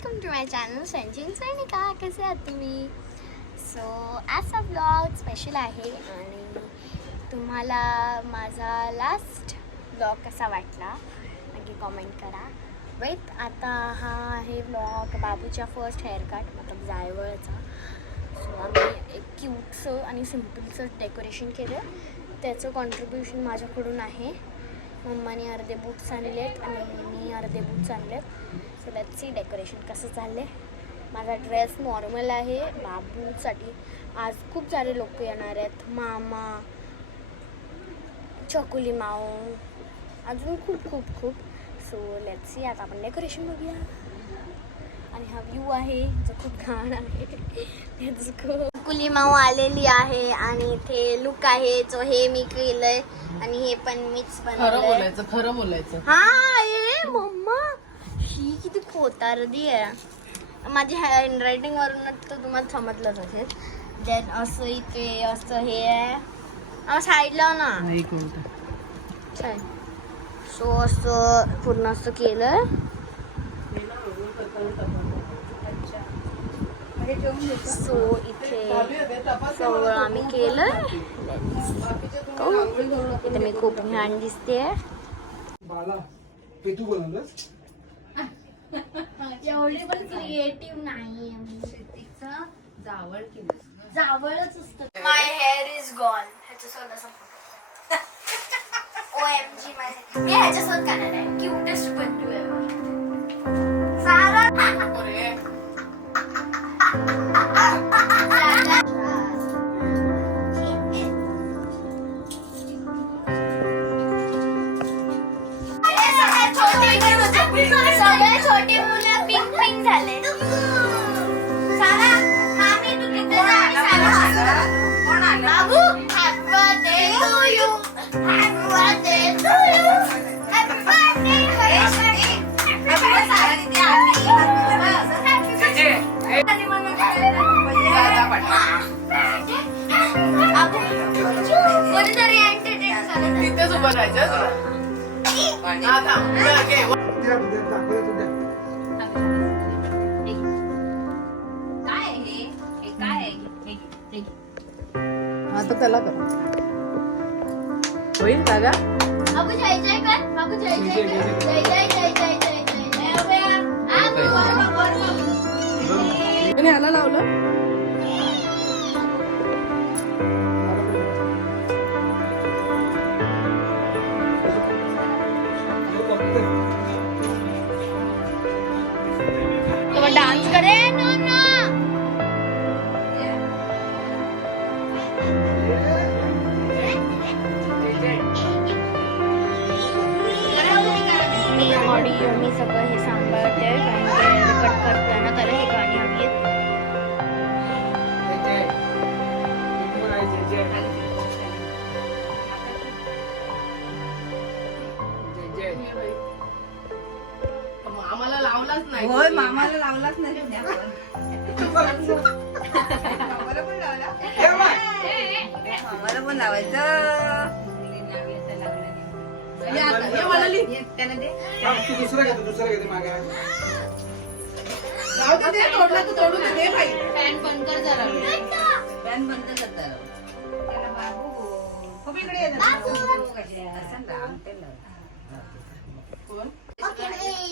Welcome to my channel संजीन सैनिका. कसे आहात तुम्ही? सो आजचा ब्लॉग स्पेशल आहे आणि तुम्हाला माझा लास्ट ब्लॉग कसा वाटला नक्की कॉमेंट करा. वेट, आता हा आहे ब्लॉग बाबूच्या फर्स्ट हेअरकट मतलब जायवळचा. सो आम्ही एक क्यूटचं आणि सिम्पलचं डेकोरेशन केलं. त्याचं कॉन्ट्रीब्युशन माझ्याकडून आहे. मम्माने अर्धे बूट्स आणलेत आणि मी अर्धे बूट्स आणलेत. सो लेट्स सी डेकोरेशन कसं चाललं आहे. माझा ड्रेस नॉर्मल आहे. बाबूसाठी आज खूप सारे लोक येणार आहेत. मामा, चकुली माऊ, अजून खूप खूप खूप. So let's see. आता आपण डेकोरेशन बघूया. आणि हा व्ह्यू आहे जो खूप घाण आहे. चकुली माऊ आलेली आहे आणि इथे लुक आहे जो हे मी केलंय आणि हे पण मीच बनवलंय. खरं बोलायचं. हा ये मम्मा, ही किती खोतारडी आहे. माझी हँडरायटिंग वरून तर तुम्हाला समजलंच असेल. देन असं इथे असं हे आहे साईडला ना. सो असं पूर्ण असं केलं. सो इथे सगळं आम्ही केलं. इथे मी खूप छान दिसते. एवढी पण क्रिएटिव्ह नाही. जावळच असतं. माय हेअर इज गॉन. ह्याच्यासोबत असं OMG माझे. मी ह्याच्यासोबत करणार आहे. क्यूटेस्ट बंधू आहे सारा. सगळे छोटे मुलं पिंक पिंक झाले. बाबू happy birthday to you. Happy birthday to you. Happy कोणीतरी एंटरटेन झालं तिथेच उभं राहायचं. आता त्याला करा होईल दादा. बाबू जय जय कर. बाबू जय जय कर. जय जय जय जय जय जय. ह्याला लावलं. डान्स करे ना ना. मी ऑडिओ मी सगळं हे सांभाळते कारण कट करताना त्याला हे गाणी हवी आहेत. आम्हाला लावलाच नाही. होय, मामाला लावलाच नाही. मामाला पण लावायचं. तोडू दे भाई. फॅन बंद कर जरा. फॅन बंद कर जरा.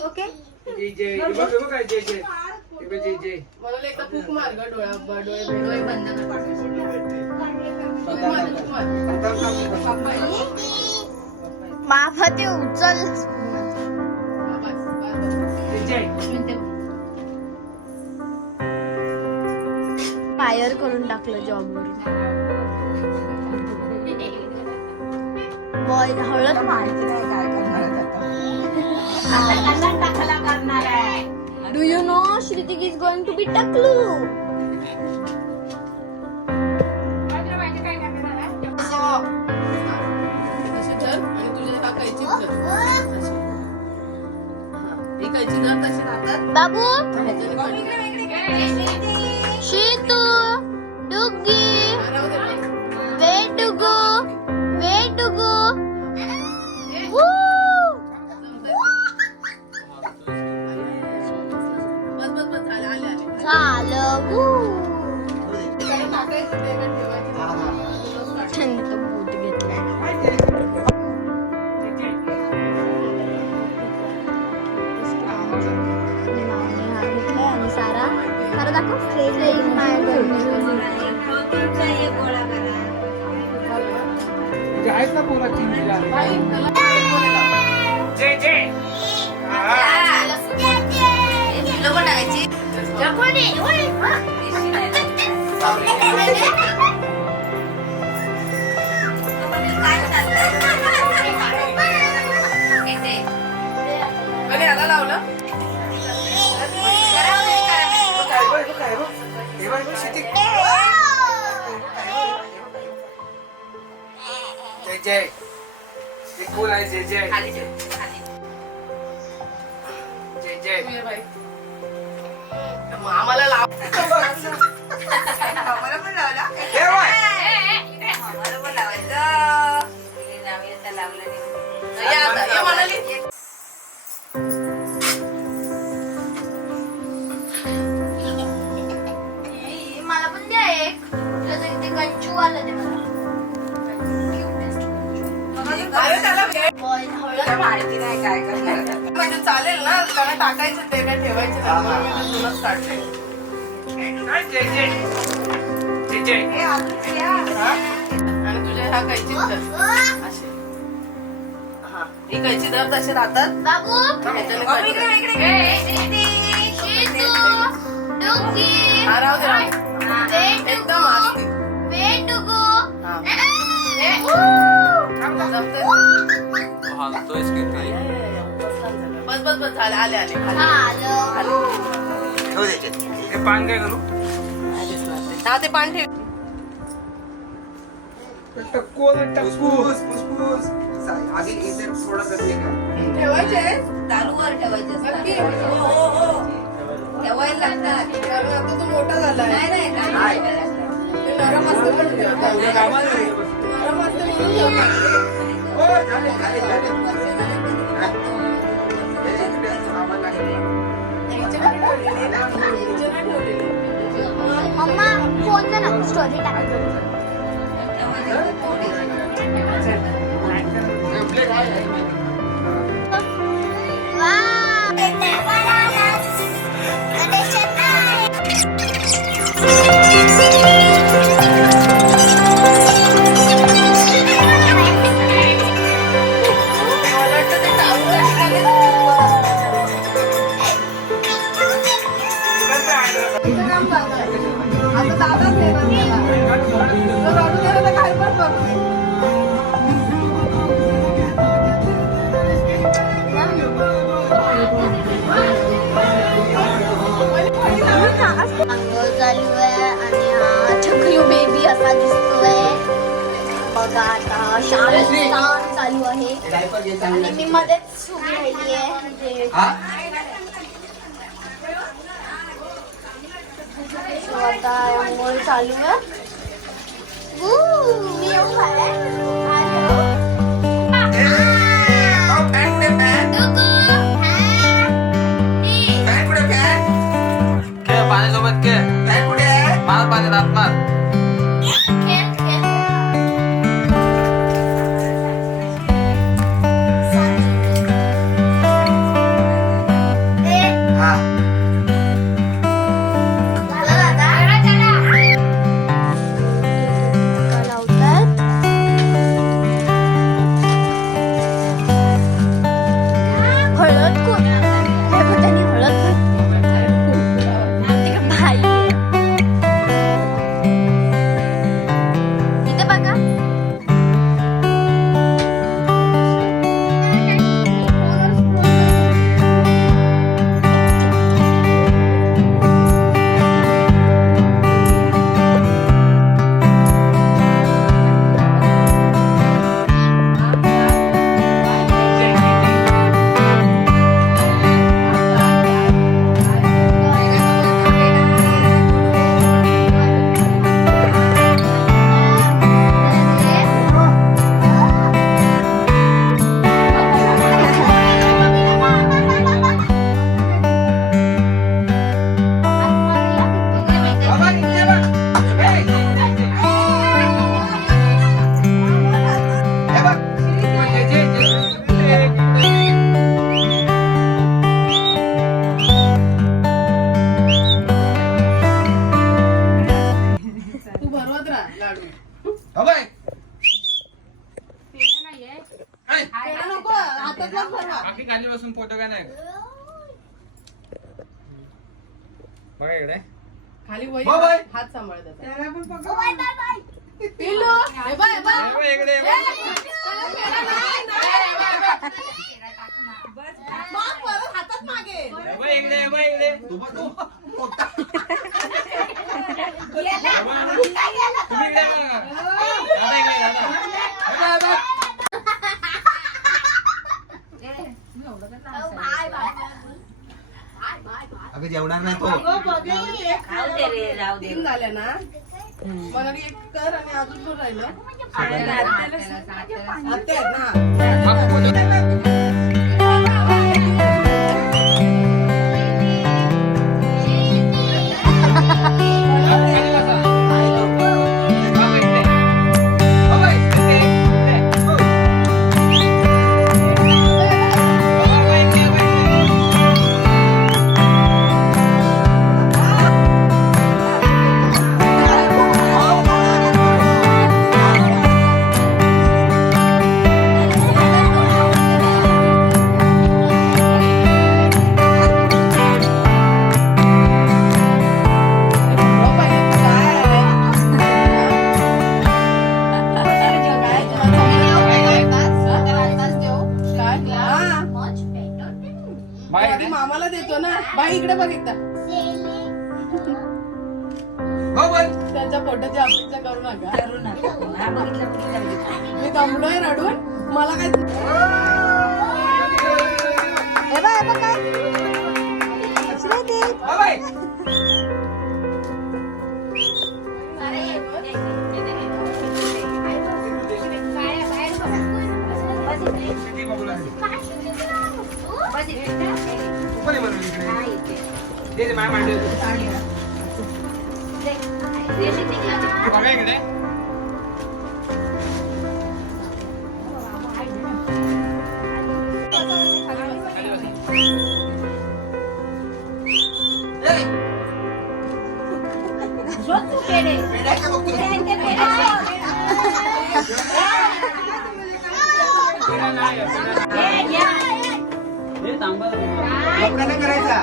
ओके. मला एकदा फूक मार ग. डोळे बंद माफा ते उचल. फायर करून टाकलं जॉबवर. बॉय हळद माहिती नाही काय करणार आहे. Do you know Shrutik is going to be टकलू. बाबू शीतू डुग्गी वे टू गो. बस झालं गू. त्याला टाकायचं ते काय ठेवायचं नाही. छंद बूट घेतला. आणि सारा सारा दाखव. आहेत ना पोरा चिंचला. बाई, त्याला जय जय. लोक टाकायची आणि याला लावलं जय जय. एक कोण आहे जय जय. खाली ठेव, खाली. जय जय. ये बाई. मग आम्हाला लाव आम्हाला पण लावला. हे बाय. आम्हाला पण लावायचं. हे लावलं तर लावलं नाही. या आता, ये म्हणाली. मला पण द्या एक. ते गंचू आलं ते मला. अरे त्याला तुला माहिती नाही काय करणार. म्हणजे चालेल ना त्याला टाकायचं ते काय ठेवायचं नाही. म्हणून मी तुलाच काढते. जय जय. जय जय. हे आपण या. हा? आणि तुझ्या ह्या कैची धर असे. हा ही कैची धर तसे राहतात. बाबू ह्याच्याने बाबू, कट इकडे, कर. इकडे. हा राहू दे राहू दे. एकदम आस्ती. हा. जमतंय? बस बस बस झाले आले आले खाली. खाली. हे पान काय करू. हा ते पान ठेव. टक्कू आधी इतर थोडा ठेवायचे चालूवर ठेवायचे असतात. नक्की. ठेवायला लागतात. कारण आता तो मोठा झालाय. नाही नाही काय नाही. ठेवायला लागतात. ते नरम असतं पण नरम असतं म्हणून ठेवतात. याच्याकडे ठेवलेली ना. याच्याकडे ठेवलेली. मम्मा फोन ना स्टोरी टाकायचं. मला वाटतं ते टाळून टाकलेले. आता दादाच आहे ना त्याला. तो रडू दे ना, काय पण बघ. अंघोळ चालू आहे आणि हा छकलू बेबी असा दिसतोय. बघा आता शाळेत चालू आहे आणि मी मध्येच उभी राहिली आहे. So, आता अंघोळ चालू आहे. मी येऊ पाण्यासोबत खेळ. मार पाण्यात हात मार. हळद कोण हळद भाई बघा इकडे. खाली वही बाय बाय. हात सांभाळ त्याचा. त्याला पण पकड. Bye bye bye. पिल्लू हे बघ, हे बघ. हे बघ इकडे, हे बघ. त्याला फेरा नाही, नाही, नाही. बस. मग परत हातात मागे. हे बघ इकडे, हे बघ इकडे. हे बघ. तुम्ही इकडे बघा. दादा इकडे, दादा. हे बघ, हे बघ. Bye bye bye. अगं जेवणार नाही तो. राहू दे रे, राहू दे. 3 झाल्या ना मला एक कर आणि अजून दोन राहिलं त्याला आत्या आहेत ना. आधी मामाला देतो ना. बाई इकडे बघ एकदा. त्यांच्या फोटोची अपेक्षा करू नका. करू नका. हा, बघितलं, बघितलं. मी दमलोय रडून. मला काय बघा इकडे. करायचा.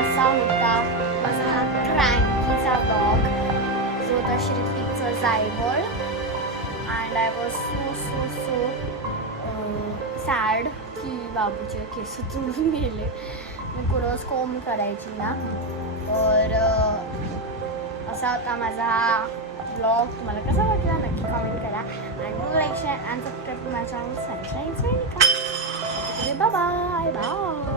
असा होता माझा हा क्रँकीचा ब्लॉग जो होता श्रुतीचं जायवळ. And I was so sad की बाबूचे केस तुडून गेले. मी कुरस कोंब करायची ना. तर असा होता माझा हा ब्लॉग. तुम्हाला कसा वाटला नक्की कमेंट करा. आणि like share and subscribe to my channel Sunshine Sainika. Bye bye bye.